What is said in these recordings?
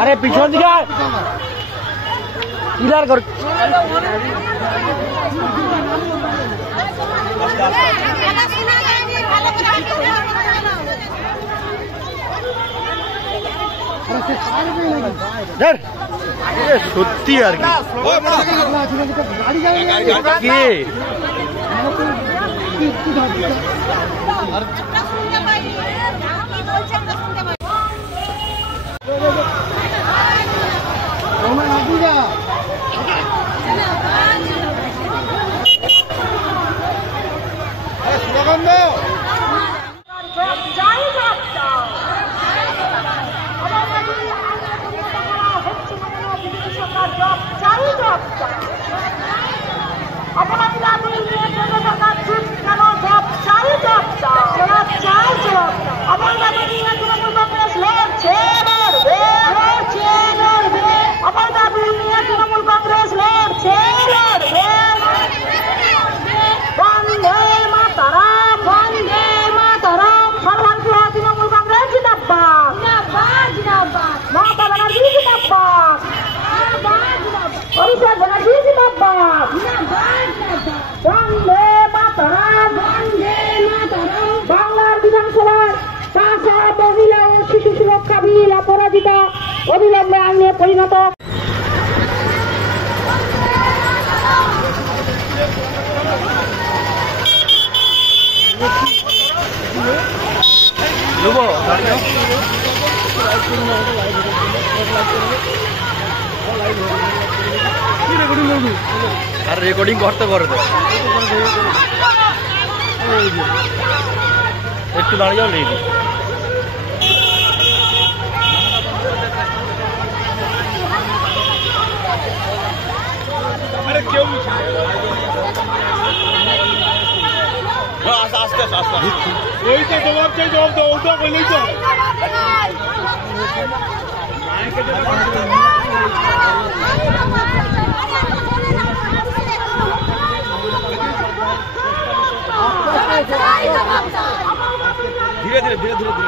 আরে পিছন দিকে ক্লিয়ার কর। সত্যি আর কি বাংলার বিধানসভার ভাষা মহিলা ও শিশু সুরক্ষা বিল অপরাজিতা অবিলম্বে আইনে পরিণত। আর রেকর্ডিং করতে করে তো একটু দাঁড়িয়ে যাও লেগে আস্তে আস্তে ওই তো জবাব চাই, জবাব দাও, ওটা বলেই তো ধীরে ধীরে ধীরে ধীরে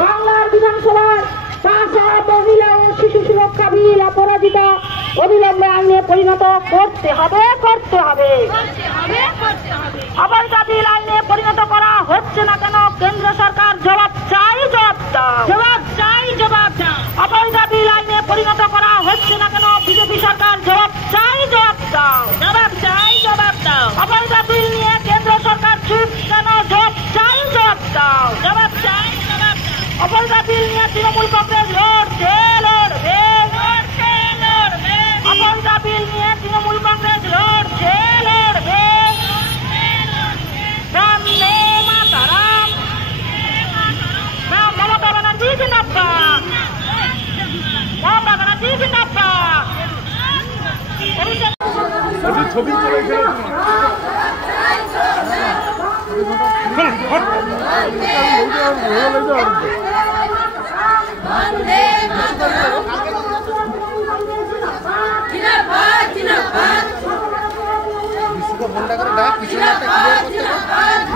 বাংলার বিধানসভার ভাষা মহিলা ও শিশু সুরক্ষা বিল অপরাজিতা অবিলম্বে আইনে পরিণত করতে হবে করতে হবে। অপরাজিতা বিল আইনে পরিণত করা হচ্ছে না কেন? কেন্দ্র সরকার জবাব চাই, জবাব দাও, জবাব চাই, জবাব দাও। অপরাজিতা বিল আইনে পরিণত করা হচ্ছে না কেন? বিজেপি সরকার জবাব চাই, জবাব দাও, জবাব চাই, জবাব দাও। অপরাজিতা বিল নিয়ে কেন্দ্র সরকার চুপ কেন? জবাব চাই, জবাব দাও, জবাব চাই, জবাব দাও। অপরাজিতা বিল নিয়ে তৃণমূল কংগ্রেস লড়ছে, লড়বে, লড়ছে, লড়বে। অপরাজিতা বিল নিয়ে তৃণমূল কংগ্রেস লড়ছে, লড়বে। বন্দে মাতরম, মমতা ব্যানার্জি জিন্দাবাদ, মমতা ব্যানার্জি জিন্দাবাদ। ছবি ফোনটা করে ডাক পিছনে একটা ক্লিয়ার করতে